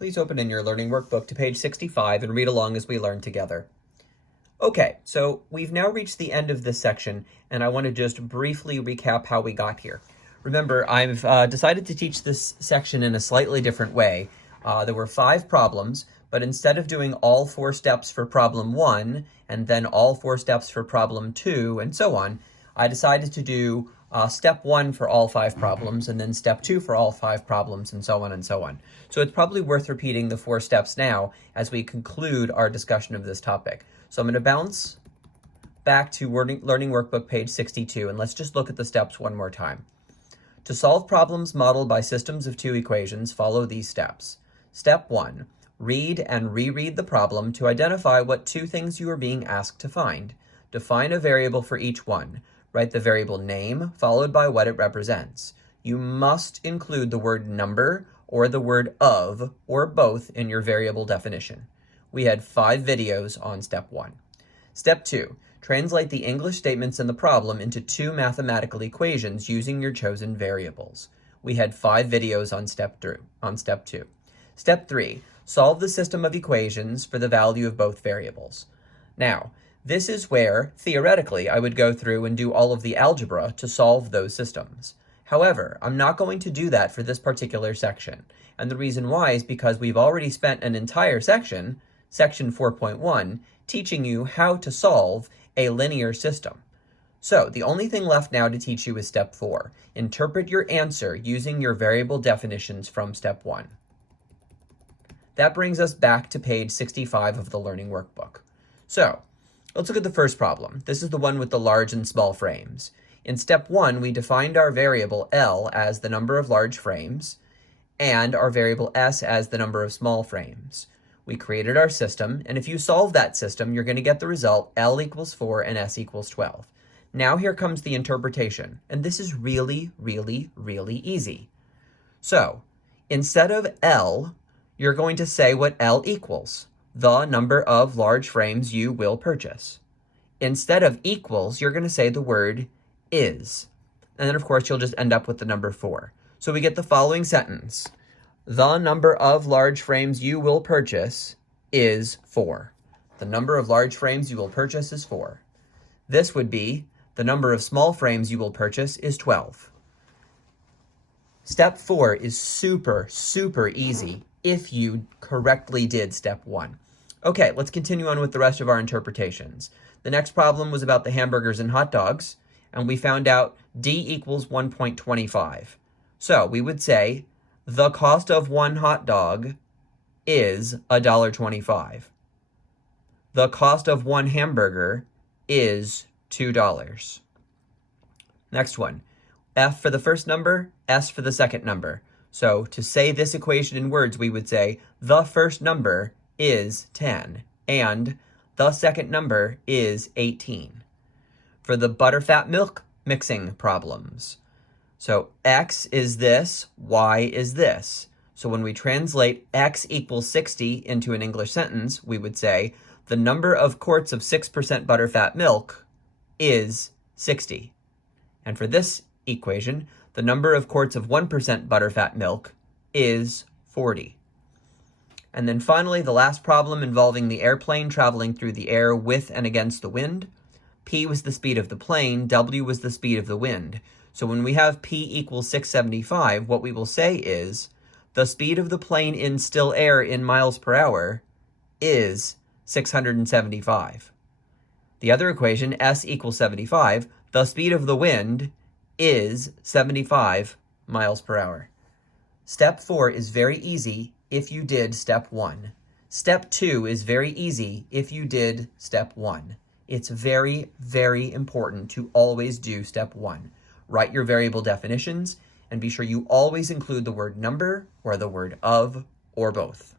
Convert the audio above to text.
Please open in your learning workbook to page 65 and read along as we learn together. Okay, so we've now reached the end of this section, and I want to just briefly recap how we got here. Remember, I've decided to teach this section in a slightly different way. There were 5 problems, but instead of doing all 4 steps for problem 1, and then all 4 steps for problem 2, and so on, I decided to do step 1 for all 5 problems, and then step 2 for all 5 problems, and so on and so on. So it's probably worth repeating the 4 steps now as we conclude our discussion of this topic. So I'm going to bounce back to Learning Workbook page 62, and let's just look at the steps one more time. To solve problems modeled by systems of 2 equations, follow these steps. Step 1. Read and reread the problem to identify what 2 things you are being asked to find. Define a variable for each one. Write the variable name followed by what it represents. You must include the word number or the word of or both in your variable definition. We had 5 videos on step 1. Step 2. Translate the English statements in the problem into 2 mathematical equations using your chosen variables. We had 5 videos on step 2. Step 3. Solve the system of equations for the value of both variables. Now, this is where, theoretically, I would go through and do all of the algebra to solve those systems. However, I'm not going to do that for this particular section. And the reason why is because we've already spent an entire section, section 4.1, teaching you how to solve a linear system. So the only thing left now to teach you is step 4. Interpret your answer using your variable definitions from step 1. That brings us back to page 65 of the Learning Workbook. So, let's look at the first problem. This is the one with the large and small frames. In step 1, we defined our variable L as the number of large frames and our variable S as the number of small frames. We created our system, and if you solve that system, you're going to get the result L equals 4 and S equals 12. Now here comes the interpretation, and this is really, really, really easy. So, instead of L, you're going to say what L equals, the number of large frames you will purchase. Instead of equals, you're going to say the word is. And then, of course, you'll just end up with the number 4. So we get the following sentence. The number of large frames you will purchase is 4. The number of large frames you will purchase is 4. This would be the number of small frames you will purchase is 12. Step 4 is super, super easy if you correctly did step 1. Okay, let's continue on with the rest of our interpretations. The next problem was about the hamburgers and hot dogs, and we found out D equals 1.25. So we would say the cost of one hot dog is $1.25. The cost of one hamburger is $2. Next one, F for the first number, S for the second number. So to say this equation in words, we would say the first number is 10 and the second number is 18. For the butterfat milk mixing problems, so X is this, Y is this. So when we translate X equals 60 into an English sentence, we would say the number of quarts of 6% butterfat milk is 60. And for this equation, the number of quarts of 1% butterfat milk is 40. And then finally, the last problem involving the airplane traveling through the air with and against the wind. P was the speed of the plane, W was the speed of the wind. So when we have P equals 675, what we will say is the speed of the plane in still air in miles per hour is 675. The other equation, S equals 75, the speed of the wind is 75 miles per hour. Step 4 is very easy if you did step 1. Step 2 is very easy if you did step 1. It's very, very important to always do step 1. Write your variable definitions and be sure you always include the word number or the word of or both.